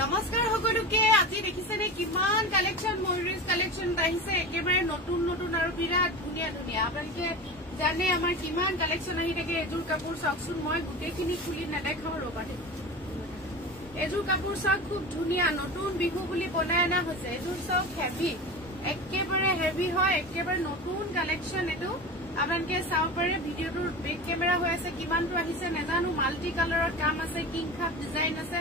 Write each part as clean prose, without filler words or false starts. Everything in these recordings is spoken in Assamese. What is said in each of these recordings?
নমস্কাৰ সকলোকে আজি দেখিছেনে কিমান কালেকশন ময়ূৰীজ কালেকশন আহিছে একেবাৰে নতুন নতুন আৰু বিৰাট ধুনীয়া ধুনীয়া আপোনালোকে জানে আমাৰ কিমান কালেকশন আহি থাকে এজোৰ কাপোৰ চাওকচোন মই গোটেইখিনি খুলি নেদেখাও ৰবা এজোৰ কাপোৰ চাওক খুব ধুনীয়া নতুন বিহু বুলি বনাই আনা হৈছে এজোৰ চাওক হেভি একেবাৰে হেভি হয় একেবাৰে নতুন কালেকশন এটো আপোনালোকে চাও পাৰে ভিডিওটোৰ বেক ক্যামেৰা হৈ আছে কিমানটো আহিছে নেজানো মাল্টি কালাৰৰ কাম আছে কিং খাপ ডিজাইন আছে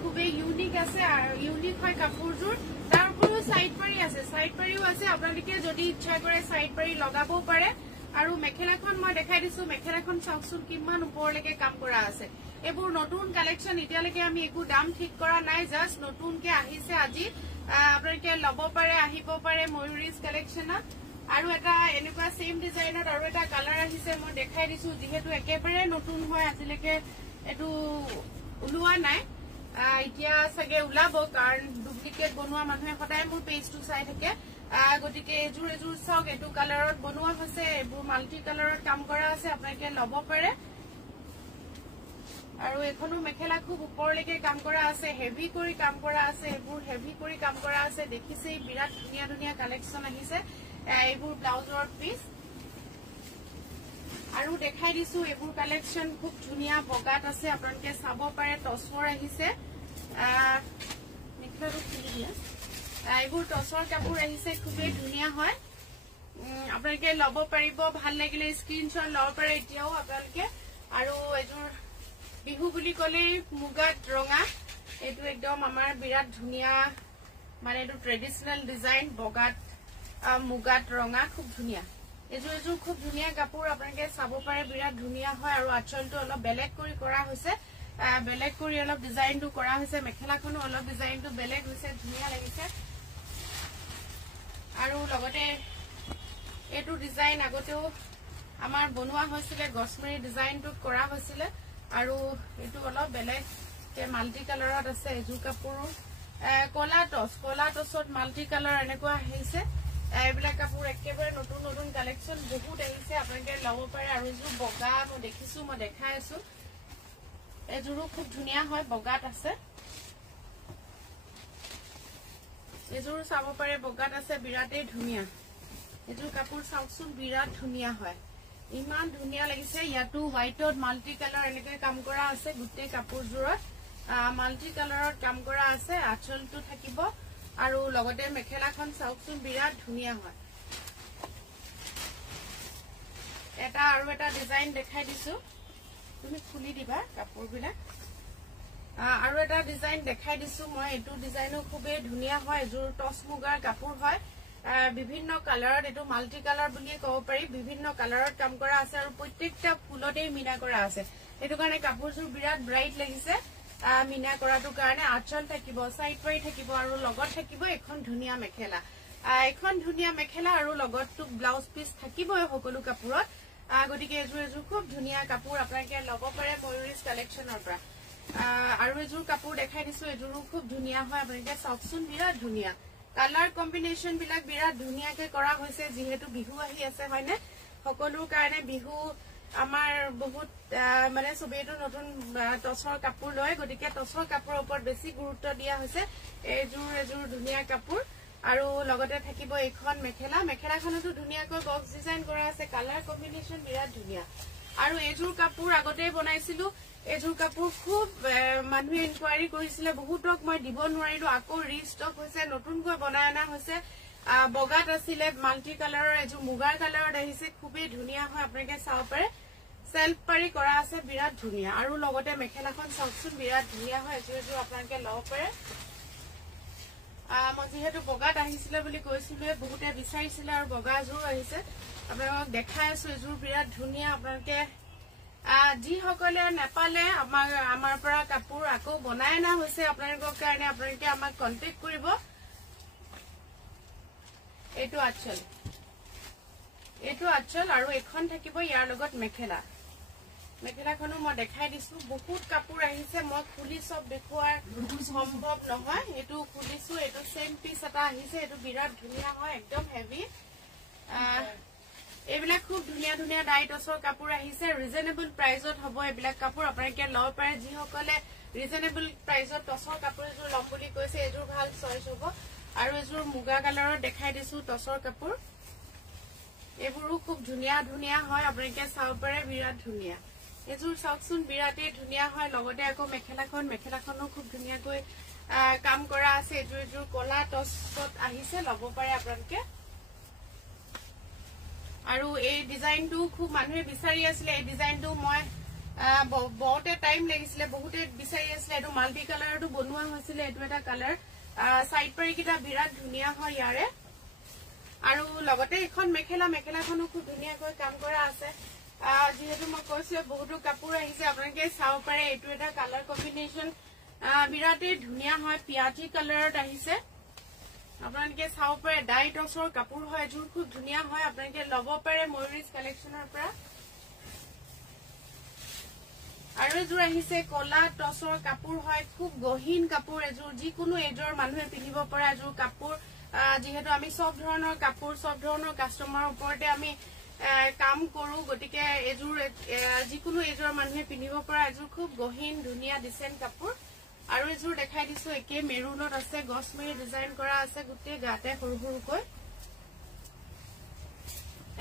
খুবে ইউনিক আছে আর ইউনিক হয় কাপড়জোর তার উপরও সাইড পারি আছে সাইড পারিও আছে আপোনালোকে যদি ইচ্ছা করে সাইড পারি লগাবও পারে আর মেখেলাখন মই দেখাই দিছো মেখেলাখন চাওকচোন কিমান উপৰলৈকে কাম কৰা আছে এবোৰ নতুন কালেকশন এতিয়ালৈকে আমি একো দাম ঠিক কৰা নাই জাস্ট নতুনকে আহিছে আজি আপোনালোকে লব পাৰে আহিব পাৰে ময়ূৰীজ কালেকশনত আৰু এটা এনেকুৱা সেম ডিজাইনত আৰু এটা কালাৰ আহিছে মই দেখাই দিছো যেহেতু একেবাৰে নতুন হয় আজিলৈকে এটো ওলোৱা নাই এতিয়া সগে উলাব কাৰণ ডুপ্লিকেট বনোৱা মানুহে সদায় মোৰ পেজটো চাই থাকে গটিকে এজুৰ এজুৰ সক এটো কালাৰত বনোৱা হৈছে এবোৰ মাল্টি কালাৰত কাম কৰা আছে আপোনালোকে লব পাৰে আৰু এখনো মেখেলা খুব উপৰলৈকে কাম কৰা আছে হেভি কৰি কাম কৰা আছে এবোৰ হেভি কৰি কাম কৰা আছে দেখিছে বিৰাট ধুনীয়া ধুনীয়া কালেকশন আহিছে এবোৰ ব্লাউজৰ পিস আৰু দেখাই দিছো এবোৰ কালেকশন খুব ধুনীয়া বগাত আছে আপোনালোকে চাব পাৰে টসৰ আহিছে মেখেলাটো খুলি দিয়া এবোৰ টসৰ কাপোৰ আহিছে খুবেই ধুনীয়া হয় আপোনালোকে লব পাৰিব ভাল লাগিলে স্ক্ৰিনশ্বট লব পাৰে এতিয়াও আপোনালোকে আৰু এজোৰ বিহু বুলি কলে মুগাত ৰঙা এটো একদম আমাৰ বিৰাট ধুনীয়া মানে এটো ট্ৰেডিশনাল ডিজাইন বগাত মুগাত ৰঙা খুব ধুনীয়া এজোৰ এজোৰ খুব ধুনীয়া কাপোৰ আপোনালোকে চাব পাৰে বিৰাট ধুনীয়া হয় আৰু আঁচলটো অলপ বেলেগ কৰি কৰা হৈছে বেলেগ কৰি অলপ ডিজাইনটো কৰা হৈছে মেখেলাখনো অলপ ডিজাইনটো বেলেগ হৈছে ধুনীয়া লাগিছে আৰু লগতে এটো ডিজাইন আগতেও আমাৰ বনোৱা হৈছিল গছমৰি ডিজাইনটো কৰা হৈছিল আৰু এটো অলপ বেলেগ মাল্টি কালাৰত আছে এজোৰ কাপোৰ কলা টছত মাল্টি কালাৰ এনেকুৱা আহিছে এইবিলাক কাপোৰ একেবাৰে নতুন নতুন কালেকশন বহুত আহিছে আপোনালোকে লব পাৰে আৰু এজোৰ বগা মই দেখিছো মই দেখাই আছো এজোৰো খুব ধুনীয়া হয় বগাত আছে এজোৰ চাব পাৰে বগাত আছে বিৰাটেই ধুনীয়া এজোৰ কাপোৰ চাওকচোন বিৰাট ধুনীয়া হয় ইমান ধুনীয়া লাগিছে ইয়াতো হোৱাইটত মাল্টি কালাৰ এনেকৈ কাম কৰা আছে গোটেই কাপোৰজোৰত মাল্টি কালাৰত কাম কৰা আছে আঁচলটো থাকিব আৰু লগতে মেখেলাখন চাওকচোন বিৰাট ধুনীয়া হয় এটা আৰু এটা ডিজাইন দেখাই দিছো তুমি খুলি দিবা কাপোৰবিলাক আৰু এটা ডিজাইন দেখাই দিছো মই এটো ডিজাইনো খুবেই ধুনীয়া হয় এজোৰ টস মুগাৰ কাপোৰ হয় বিভিন্ন কালাৰত এটো মাল্টি কালাৰ বুলি ক'ব পাৰি বিভিন্ন কালাৰত কাম কৰা আছে আৰু প্ৰত্যেকটা ফুলতেই মিনা কৰা আছে এটো কাৰণে কাপোৰজোৰ বিৰাট ব্ৰাইট লাগিছে মিনা কৰাটো কাৰণে আঁচল থাকিব সাইড পাৰি থাকিব আৰু লগত থাকিব এখন ধুনীয়া মেখেলা আৰু লগতটো ব্লাউজ পিস থাকিবই সকলো কাপোৰত গটিকে এজোৰ এজোৰ খুব ধুনীয়া কাপোৰ আপোনালোকে লব পাৰে ময়ূৰীজ কালেকশনৰ পৰা আৰু এজোৰ কাপোৰ দেখাই দিছো এজোৰো খুব ধুনীয়া হয় আপোনালোকে চাওকচোন বিৰাট ধুনীয়া কালাৰ কম্বিনেশন বিলাক বিৰাট ধুনীয়াকৈ কৰা হৈছে যেহেতু বিহু আহি আছে হয়নে সকলো কাৰণে বিহু আমাৰ বহুত মানে সবেটো নতুন টসৰ কাপোৰ লয় গটিকে টসৰ কাপোৰৰ ওপৰত বেছি গুৰুত্ব দিয়া হৈছে এজোৰ এজোৰ ধুনীয়া কাপোৰ আৰু লগতে থাকিব এখন মেখেলাখনতো ধুনীয়াকৈ বক্স ডিজাইন কৰা আছে কালাৰ কম্বিনেশন বিৰাট ধুনীয়া আৰু এজোৰ কাপোৰ আগতেই বনাইছিলো এজোৰ কাপোৰ খুব মানুহে ইনকুৱাৰী কৰিছিলে বহুতক মই দিব নোৱাৰিলো আকৌ ৰিষ্টক হৈছে নতুনকৈ বনাই আনা হৈছে বগাত আছিলে মাল্টি কালাৰৰ এজোৰ মুগাৰ কালাৰত আহিছে খুবেই ধুনীয়া হয় আপোনালোকে চাব পাৰে সেলফ পাৰি কৰা আছে বিৰাট ধুনীয়া আৰু লগতে মেখেলাখন চাওকচোন বিৰাট ধুনীয়া হয় এজোৰ এজোৰ আপোনালোকে লব পাৰে মই যেহেতু বগাত আহিছিলে বুলি কৈছিলে বহুতে বিচাৰিছিলে আৰু বগা এজোৰ আহিছে আপোনালোকক দেখাই আছো এজোৰ বিৰাট ধুনীয়া আপোনালোকে যিসকলে নেপালে আমাৰ পৰা কাপোৰ আকৌ বনাই আনা হৈছে আপোনালোকৰ কাৰণে আপোনালোকে আমাক কন্টেক্ট কৰিব এটো আঁচল আৰু এখন থাকিব ইয়াৰ লগত মেখেলাখনো মই দেখাই দিছো বহুত কাপোৰ আহিছে মই খুলি সব দেখুৱাৰ সম্ভৱ নহয় এটো খুলিছো এটো সেম পিস এটা আহিছে এটো বিৰাট ধুনীয়া হয় একদম হেভি এইবিলাক খুব ধুনীয়া ধুনীয়া ডাইটছৰ কাপোৰ আহিছে ৰিজনেবল প্ৰাইজত হ'ব এইবিলাক কাপোৰ আপোনালোকে লব পাৰে যিসকলে ৰিজনেবল প্ৰাইসত টসৰ কাপোৰ এজোৰ লম বুলি কৈছে এজোৰ ভাল চইচ হ'ব আৰু এজোৰ মুগা কালাৰত দেখাই দিছো টসৰ কাপোৰ এবোৰো খুব ধুনিয়া ধুনিয়া হয় আপোনালোকে চাও পাৰে বিৰাট ধুনিয়া এজোৰ চাওকচোন বিৰাটে ধুনিয়া হয় লগতে আকৌ মেখেলাখনো খুব ধুনিয়াকৈ কাম কৰা আছে এজোৰ কলা টসত আহিছে লব পাৰে আপোনালোকে আৰু এই ডিজাইনটো খুব মানুহে বিচাৰি আছিল এই ডিজাইনটো মই বহুতে টাইম লাগিছিল বহুতে বিচাৰি আছিল এটো মাল্টি কালাৰটো বনোৱা হৈছিল এটো এটা কালাৰ সাইড পাৰি কিটা বিৰাট ধুনিয়া হয় ইয়াৰে আৰু লগতে এখন মেখেলাখনো খুব ধুনিয়াকৈ কাম কৰা আছে যেহেতু মই কৈছো বহুতো কাপোৰ আহিছে আপোনালোকে চাও পাৰে এটো এটা কালাৰ কম্বিনেশন বিৰাটে ধুনিয়া হয় পিয়াজি কালাৰত আহিছে আপোনালোকে চাও পাৰে ডাই টসৰ কাপোৰ হয় এজোৰ খুব ধুনিয়া হয় আপোনালোকে লব পাৰে ময়ুৰিজ কালেকচনৰ পৰা আৰু এজোৰ আহিছে কলা টসৰ কাপোৰ হয় খুব গহীন কাপোৰ এজোৰ যিকোনো এজোৰ মানুহে পিন্ধিব পৰা এজোৰ কাপোৰ যেহেতু আমি সব ধৰণৰ কাপোৰ সব ধৰণৰ কাস্টমাৰৰ ওপৰতে আমি কাম কৰো গটিকে এজোৰ যিকোনো এজোৰ মানুহে পিন্ধিব পৰা এজোৰ খুব গহীন ধুনিয়া ডিসেন্ট কাপোৰ আৰু এজোৰ দেখাই দিছো একে মেৰুনত আছে গছমৰি ডিজাইন কৰা আছে গুটে গাতে সৰু সৰুকৈ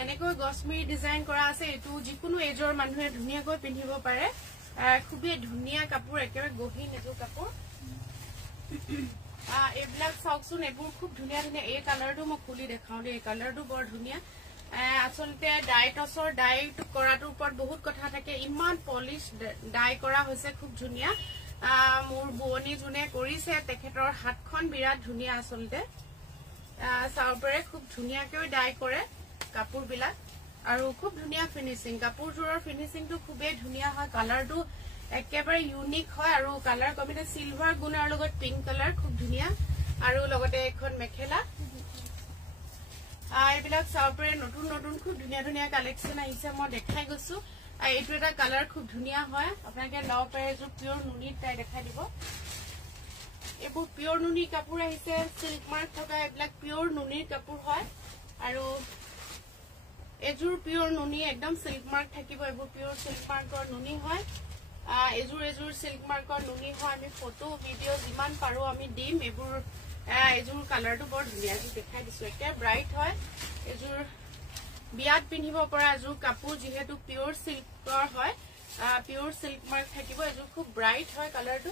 এনেকৈ গছমৰি ডিজাইন কৰা আছে এটো যিকোনো এজোৰ মানুহে ধুনিয়াকৈ পিন্ধিব পাৰে খুবই ধুনিয়া কাপোৰ একেবাৰে গহীন এজোৰ কাপোৰ এবিলাক চাওকচোন এবোৰ খুব ধুনিয়া ধুনিয়া এই কালাৰটো মই খুলি দেখাও দে এই কালাৰটো বৰ ধুনিয়া আসলতে ডাই টসৰ ডাই কৰাটোৰ ওপৰত বহুত কথা থাকে ইমান পলিশ ডাই কৰা হৈছে খুব ধুনিয়া মোৰ বুৱনী জুনে কৰিছে তেখেতৰ হাতখন বিৰাট ধুনিয়া আসলতে চাওপৰে খুব ধুনিয়াকৈ ডাই কৰে কাপোৰ বিলাক আৰু খুব ধুনিয়া ফিনিশিং কাপোৰজোৰৰ ফিনিশিংটো খুবেই ধুনিয়া হয় কালাৰটো একেবাৰে ইউনিক হয় আৰু কালাৰ কম্বিনেশন সিলভাৰ গুণৰ লগত পিংক কালাৰ খুব ধুনিয়া আৰু লগতে এখন মেখেলা এইবিলাক চাওপৰে নতুন খুব ধুনিয়া ধুনিয়া কালেকচন আহিছে মই দেখাই গৈছো এইটো এটা কালাৰ খুব ধুনিয়া হয় আপোনালোকে লব পাৰে যে পিওৰ নুনিত তাই দেখাই দিব এবোৰ পিওৰ নুনি কাপোৰ আহিছে সিল্ক মাৰ্ক থকা এইবিলাক পিওৰ নুনিৰ কাপোৰ হয় আৰু এজোৰ পিওৰ নুনি একদম সিল্ক মাৰ্ক থাকিব এবোৰ পিওৰ সিল্ক মাৰ্কৰ নুনি হয় এজোৰ সিল্ক মাৰ্কৰ নুনি হয় আমি ফটো ভিডিও যিমান পাৰো আমি দিম এবোৰ এজোৰ কালাৰটো বৰ ধুনিয়া দেখাই দিছো একে ব্ৰাইট হয় এজোৰ বিয়াত পিন্ধিব পৰা এজোৰ কাপোৰ যেহেতু পিওৰ সিল্কৰ হয় পিওৰ সিল্ক মাৰ্ক থাকিব এজোৰ খুব ব্ৰাইট হয় কালাৰটো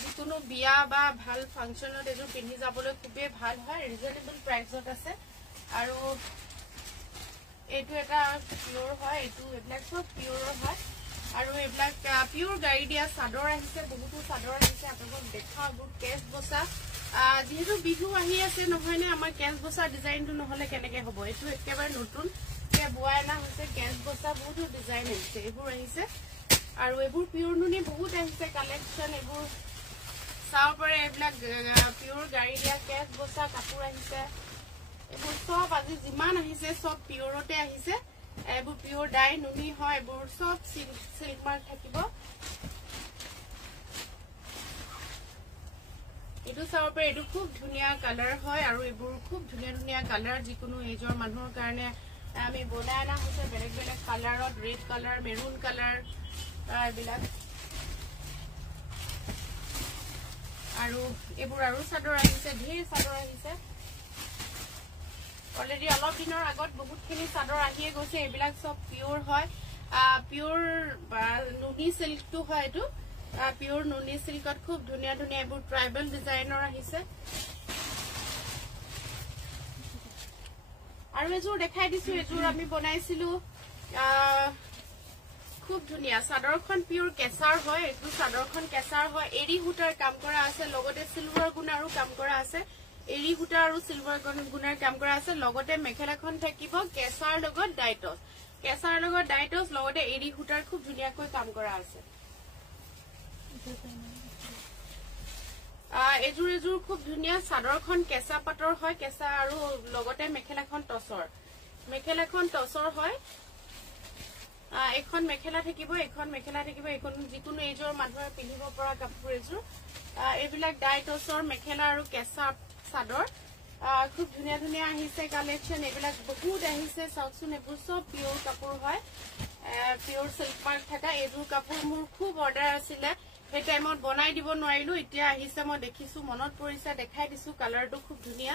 যিকোনো বিয়া বা ভাল ফাংচনত এজোৰ পিন্ধি যাবলৈ খুবেই ভাল হয় ৰিজনেবল প্ৰাইসত আছে আৰু এইটো এটা পিওৰ হয় এইটো এইবিলাক সব পিওৰৰ হয় আৰু এইবিলাক পিওৰ গাড়ী দিয়া চাদৰ আহিছে বহুতো চাদৰ আহিছে আপোনালোকক দেখাও বহুত কেছ বসা যেহেতু বিহু আহি আছে নহয়নে আমাৰ কেছ বসা ডিজাইনটো নহলে কেনেকে হ'ব এইটো একেবাৰে নতুন বুৱাই না হৈছে কেছ বসা বহুতো ডিজাইন আহিছে এইবোৰ আহিছে আৰু এইবোৰ পিওৰ নুনি বহুত আহিছে কালেকচন এইবোৰ চাও পাৰে এইবিলাক পিওৰ গাড়ী দিয়া কেছ বসা কাপোৰ আহিছে এইবোৰ সব আজি যিমান আহিছে সব পিওৰতে আহিছে এইবোৰ পিওৰ ডাই নুনি হয় এইবোৰ সব সিল্ক মাৰ্ক থাকিব এটো চাও পাৰে এটো খুব ধুনিয়া কালাৰ হয় আৰু এইবোৰ খুব ধুনিয়া ধুনিয়া কালাৰ যিকোনো এজৰ মানুহৰ কাৰণে আমি বনাই না হৈছে বেলেগ বেলেগ কালাৰত ৰেড কালাৰ মেৰুন কালাৰ এইবিলাক আৰু এইবোৰ আৰু চাদৰ আহিছে ঢেৰ চাদৰ আহিছে অলৰেডি অলপ দিনৰ আগত বহুতখিনি চাদৰ আহিয়ে গৈছে এইবিলাক সব পিওৰ হয় পিওৰ নুনি সিল্কটো হয় এটো পিওৰ নুনি সিল্কত খুব ধুনিয়া ধুনিয়া এইবোৰ ট্ৰাইবেল ডিজাইনৰ আহিছে আৰু এজোৰ দেখাই দিছো এজোৰ আমি বনাইছিলো খুব ধুনিয়া চাদৰখন পিওৰ কেঁচাৰ হয় এটো চাদৰখন কেঁচাৰ হয় এৰি হুটাৰ কাম কৰা আছে লগতে সিলভাৰ গুণাৰো কাম কৰা আছে এৰি হুটা আৰু সিলভাৰ গুণাৰ কাম কৰা আছে লগতে মেখেলাখন থাকিব কেঁচাৰ লগত ডাইটস লগতে এৰি হুটাৰ খুব ধুনিয়াকৈ কাম কৰা আছে এজোৰ খুব ধুনিয়া চাদৰখন কেঁচা পাটৰ হয় কেঁচা আৰু লগতে মেখেলাখন টসৰ হয় এখন মেখেলা থাকিব এখন যিকোনো এজোৰ মানুহে পিন্ধিব পৰা কাপোৰ এজোৰ এইবিলাক ডাইটসৰ মেখেলা আৰু কেঁচা চাদৰ খুব ধুনিয়া ধুনিয়া আহিছে কালেকচন এইবিলাক বহুত আহিছে চাওকচোন এইবোৰ সব পিওৰ কাপোৰ হয় পিওৰ সিল্ক মাৰ্ক থকা এজোৰ কাপোৰ মোৰ খুব অৰ্ডাৰ আছিলে সেই টাইমত বনাই দিব নোৱাৰিলো এতিয়া আহিছে মই দেখিছো মনত পৰিছে দেখাই দিছো কালাৰটো খুব ধুনীয়া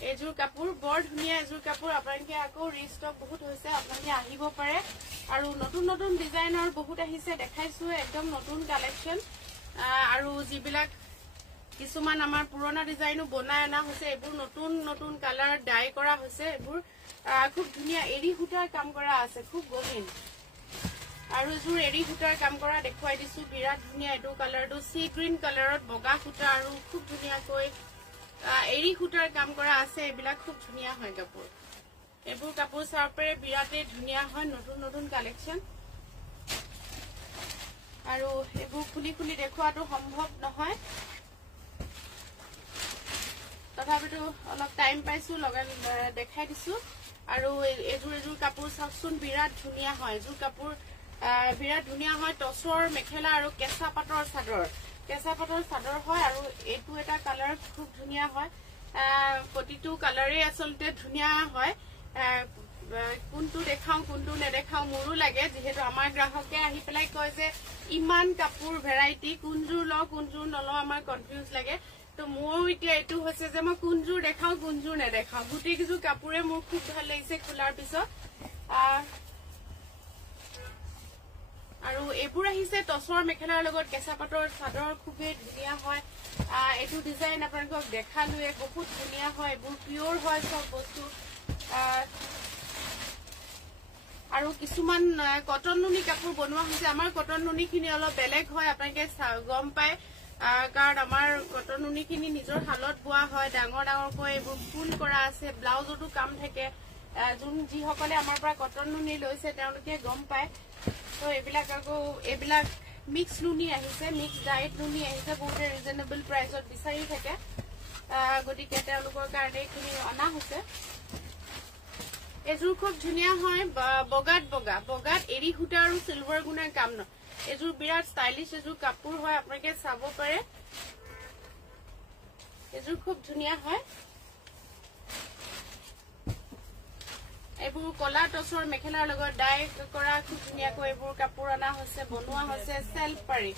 এইজোৰ কাপোৰ বৰ ধুনীয়া এজোৰ কাপোৰ আপোনালোকে আকৌ ৰিষ্টক বহুত হৈছে আপোনালোকে আহিব পাৰে আৰু নতুন নতুন ডিজাইনৰ বহুত আহিছে দেখাইছো একদম নতুন কালেকচন আৰু যিবিলাক কিছুমান আমাৰ পুৰণা ডিজাইনো বনাই আনা হৈছে এইবোৰ নতুন নতুন কালাৰ ডাই কৰা হৈছে এইবোৰ খুব ধুনীয়া এৰি সূতাৰ কাম কৰা আছে খুব গভীৰ আৰু এজোৰ এৰি সূতাৰ কাম কৰা দেখুৱাই দিছো বিৰাট ধুনীয়া এইটো কালাৰটো সি গ্ৰীণ কালাৰত বগা সূতা আৰু খুব ধুনীয়াকৈ এৰি সূতাৰ কাম কৰা আছে এইবিলাক খুব ধুনীয়া হয় কাপোৰ এইবোৰ কাপোৰ চাপৰে বিৰাটেই ধুনীয়া হয় নতুন নতুন কালেকচন আৰু এইবোৰ খুলি খুলি দেখুৱাটো সম্ভৱ নহয় তথাপিতো অলপ টাইম পাইছো লগাই দেখাই দিছো আৰু এজোৰ কাপোৰ চাওকচোন বিৰাট ধুনীয়া হয় এজোৰ কাপোৰ বিৰাট ধুনীয়া হয় টচৰ মেখেলা আৰু কেঁচা পাটৰ চাদৰ হয় আৰু এইটো এটা কালাৰ খুব ধুনীয়া হয় প্ৰতিটো কালাৰে আচলতে ধুনীয়া হয় কোনটো দেখাও কোনটো নেদেখাও মোৰো লাগে যিহেতু আমাৰ গ্ৰাহকে আহি পেলাই কয় যে ইমান কাপোৰ ভেৰাইটি কোনজোৰ লও কোনজোৰ নলও আমাৰ কনফিউজ লাগে তো মোৰ এতিয়া এইটো হৈছে যে মই কোনজোৰ দেখাও কোনজোৰ নেদেখাও গোটেই কিছু কাপোৰে মোৰ খুব ভাল লাগিছে খোলাৰ পিছত আৰু এইবোৰ আহিছে টচৰ মেখেলাৰ লগত কেঁচা পাটৰ চাদৰ খুবেই ধুনীয়া হয় এইটো ডিজাইন আপোনালোকক দেখালোৱে বহুত ধুনীয়া হয় এইবোৰ পিয়ৰ হয় সব বস্তু আৰু কিছুমান কটন নুনি কাপোৰ বনোৱা হৈছে আমাৰ কটন নুনিখিনি অলপ বেলেগ হয় আপোনালোকে গম পায় কাৰণ আমাৰ কটন নুনিখিনি নিজৰ হালত বোৱা হয় ডাঙৰ ডাঙৰকৈ এইবোৰ ফুল কৰা আছে ব্লাউজতো কাম থাকে যিসকলে আমাৰ পৰা কটন নুনি লৈছে তেওঁলোকে গম পায় তো এইবিলাক মিক্স নুনি আহিছে মিক্স ডাইট নুনি আহিছে বহুতে ৰিজনেবল প্ৰাইচত বিচাৰি থাকে গতিকে তেওঁলোকৰ কাৰণে এইখিনি অনা হৈছে এজোৰ খুব ধুনীয়া হয় বগাত এৰি সূতা আৰু চিলভাৰ গুণাৰ কাম ন এজোৰ বিৰাট ষ্টাইলিছ এজোৰ কাপোৰ হয় আপোনালোকে চাব পাৰে এজোৰ খুব ধুনীয়া হয় এইবোৰ কলা টচৰ মেখেলাৰ লগত ডাই কৰা খুব ধুনীয়াকৈ এইবোৰ কাপোৰ অনা হৈছে বনোৱা হৈছে সেল্ফ পাৰি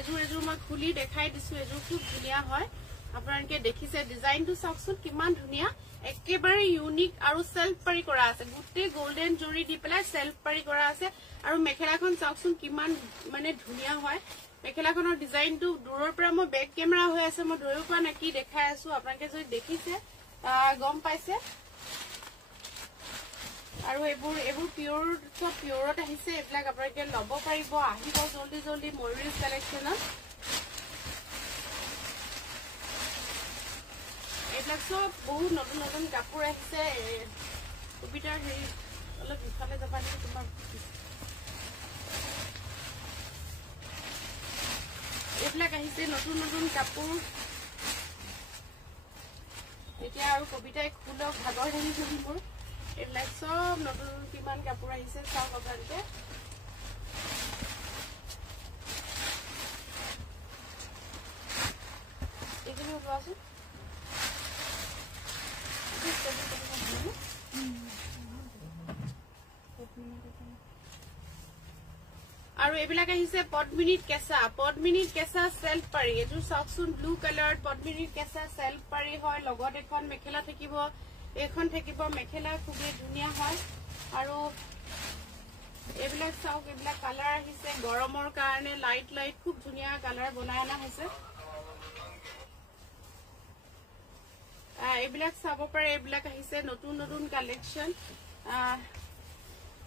এজোৰ মই খুলি দেখাই দিছো এজোৰ খুব ধুনীয়া হয় আপোনালোকে দেখিছে ডিজাইনটো চাওকচোন কিমান ধুনীয়া একেবাৰে ইউনিক আৰু সেল্ফ পাৰি কৰা আছে গোটেই গোল্ডেন জৰি দি পেলাই সেল্ফ পাৰি কৰা আছে আৰু মেখেলাখন চাওকচোন কিমান মানে ধুনীয়া হয় মেখেলাখনৰ ডিজাইনটো দূৰৰ পৰা মই বেক কেমেৰা হৈ আছে মই ধৰিব পৰা নাই কি দেখাই আছো আপোনালোকে যদি দেখিছে গম পাইছে আৰু এইবোৰ পিয়ৰত আহিছে এইবিলাক আপোনালোকে ল'ব পাৰিব আহিব জলদি ময়ুৰী কালেকচনত এইবিলাক সব বহুত নতুন নতুন কাপোৰ আহিছে কবিতাৰ হেৰি অলপ ইফালে যাবা নেকি তোমাৰ এইবিলাক আহিছে নতুন নতুন কাপোৰ এতিয়া আৰু কবিতাই খুলক ভাগৰ ধৰি ধৰি মোৰ এইবিলাক সব নতুন কিমান কাপোৰ আহিছে চাওক আপোনালোকে এইখিনি ওলোৱাচোন আৰু এইবিলাক আহিছে পদ্মিনীত কেঁচা সেল্ফ পাৰি এজোৰ চাওকচোন ব্লু কালাৰত পদ্মিনীত কেঁচা সেল্ফ পাৰি হয় লগত এখন মেখেলা থাকিব এইখন থাকিব মেখেলা খুবেই ধুনীয়া হয় আৰু এইবিলাক চাওক এইবিলাক কালাৰ আহিছে গৰমৰ কাৰণে লাইট খুব ধুনীয়া কালাৰ বনাই অনা হৈছে এইবিলাক চাব পাৰে এইবিলাক আহিছে নতুন নতুন কালেকচন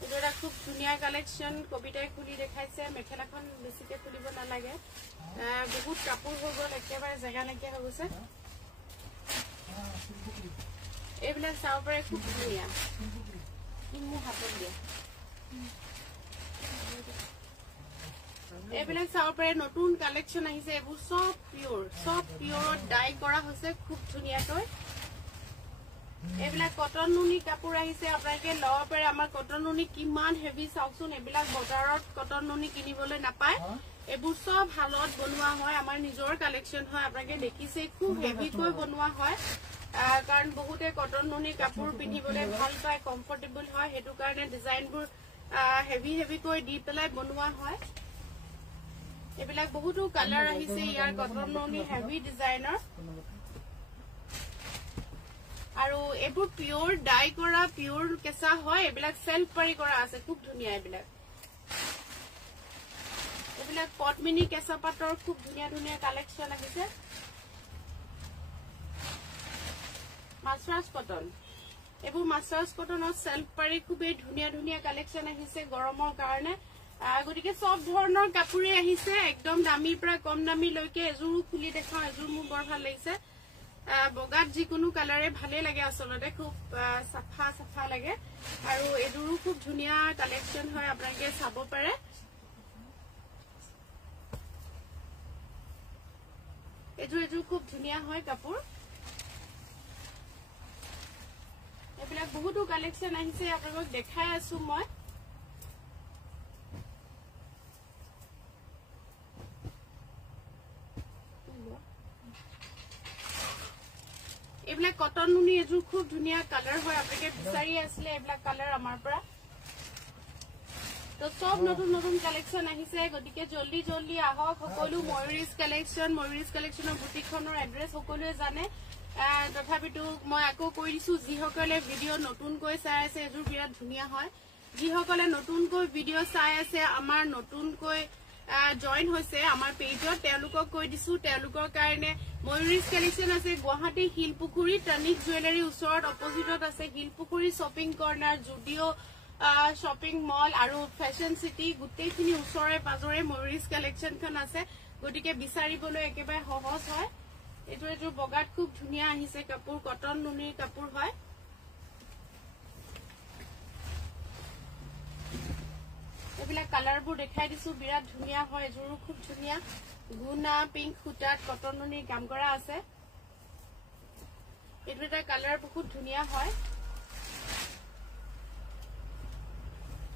এটা খুব ধুনীয়া কালেকচন কবিতাই খুলি দেখাইছে মেখেলাখন বেছিকে খুলিব নালাগে বহুত কাপোৰ হৈ গ'ল একেবাৰে জেগা নাইকিয়া হৈ গৈছে এইবিলাক চাব পাৰে খুব ধুনীয়া মোৰ হাতত দিয়া এইবিলাক চাব পাৰে নতুন কালেকচন আহিছে এইবোৰ সব পিয়ৰত ডাই কৰা হৈছে খুব ধুনীয়াকৈ এইবিলাক কটন নুনি কাপোৰ আহিছে আপোনালোকে ল'ব পাৰে আমাৰ কটন নুনি কিমান হেভি চাওকচোন এইবিলাক বজাৰত কটন নুনি কিনিবলৈ নাপায় এইবোৰ সব হালত বনোৱা হয় আমাৰ নিজৰ কালেকচন হয় আপোনালোকে দেখিছে খুব হেভিকৈ বনোৱা হয় কাৰণ বহুতে কটন নুনি কাপোৰ পিন্ধিবলৈ ভাল পায় কমফৰ্টেবল হয় সেইটো কাৰণে ডিজাইনবোৰ হেভিকৈ দি পেলাই বনোৱা হয় এবিলাক বহুতো কালাৰ আহিছে ইয়াৰ কটন নুনি হেভি ডিজাইনৰ আৰু এবোৰ পিওৰ ডাই কৰা পিওৰ কেঁচা হয় এবিলাক সেলফ পাৰি কৰা আছে খুব ধুনিয়া এবিলাক পটমিনি কেঁচা পাটৰ খুব ধুনিয়া ধুনিয়া কালেকশন আহিছে মাছৰাজ কটন এবোৰ মাছৰাজ কটনৰ সেলফ পাৰি খুবেই ধুনিয়া ধুনিয়া কালেকশন আহিছে গৰমৰ কাৰণে গতিকে সব ধৰণৰ কাপোৰে আহিছে একদম দামীৰ পৰা কম দামী লৈকে এজোৰ খুলি দেখাও এজোৰ মোৰ বৰ ভাল লাগিছে বগাত যিকোনো কালাৰে ভালে লাগে আসলতে খুব সাফা সাফা লাগে আৰু এজোৰো খুব ধুনিয়া কালেকশন হয় আপোনালোকে চাব পাৰে এজোৰ খুব ধুনিয়া হয় কাপোৰ এবিলাক বহুতো কালেকশন আহিছে আপোনালোকক দেখাই আছো মই এবিলাক কটন নুনি এজোৰ খুব ধুনিয়া কালাৰ হয় আপোনালোকে বিচাৰি আসলে এবিলাক কালাৰ আমাৰ পৰা তো সব নতুন নতুন কালেকশন আহিছে গতিকে জলদি জলদি আহক সকলো ময়ূৰীজ কালেকশনৰ বুটিকখনৰ এড্ৰেছ সকলোৱে জানে তথাপিতো মই আকৌ কৈ দিছো যিসকলে ভিডিও নতুনকৈ চাই আছে এজোৰ বিৰাট ধুনিয়া হয় যিসকলে নতুনকৈ ভিডিও চাই আছে আমাৰ নতুনকৈ জয়েন হৈছে আমাৰ পেজত তেওঁলোকক কৈ দিছো তেওঁলোকৰ কাৰণে ময়ূৰীজ কালেকশন আছে গুৱাহাটী হিলপুখুৰী টনিক জুৱেলাৰী ওচৰত অপজিটত আছে Hilpukhuri shopping corner Zudio shopping mall আৰু ফেশ্বন সিটি গোটেইখিনি ওচৰে পাজৰে ময়ূৰীজ কালেকশনখন আছে গতিকে বিচাৰিবলৈ একেবাৰে সহজ হয় এজোৰ বগাত খুব ধুনিয়া আহিছে কাপোৰ কটন নুনিৰ কাপোৰ হয় এবিলাক কালাৰবোৰ দেখাই দিছো বিৰাট ধুনিয়া হয় এজোৰো খুব ধুনিয়া গুনা পিংক সুতাত কটন নুনিৰ কাম কৰা আছে এটা কালাৰ বহুত ধুনিয়া হয়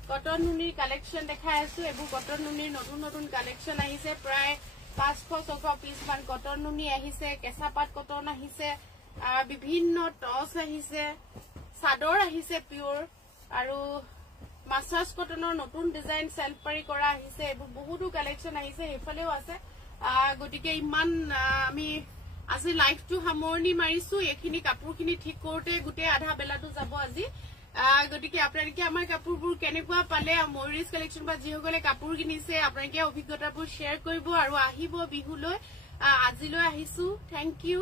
কটন নুনিৰ কালেকশন দেখাই আছো এবোৰ কটন নুনিৰ নতুন নতুন কালেকশন আহিছে প্ৰায় 500-600 পিস মান কটন নুনি আহিছে কেঁচা পাট কটন আহিছে বিভিন্ন টস আহিছে সাদৰ আহিছে পিওৰ আৰু মাছৰাজ কটনৰ নতুন ডিজাইন সেলফ পাৰি কৰা আহিছে এবোৰ বহুতো কালেকশন আহিছে হেফালেও আছে গতিকে ইমান আমি আজি লাইভটো সামৰণি মাৰিছো এখিনি কাপোৰখিনি ঠিক কৰোতে গুটে আধা বেলাটো যাব আজি গতিকে আপোনালোকে আমাৰ কাপোৰবোৰ কেনেকুৱা পালে ময়ূৰীজ কালেকশন বা যিসকলে কাপোৰ কিনিছে আপোনালোকে অভিজ্ঞতাবোৰ শ্বেয়াৰ কৰিব আৰু আহিব বিহুলৈ আজিলৈ আহিছো থ্যাংক ইউ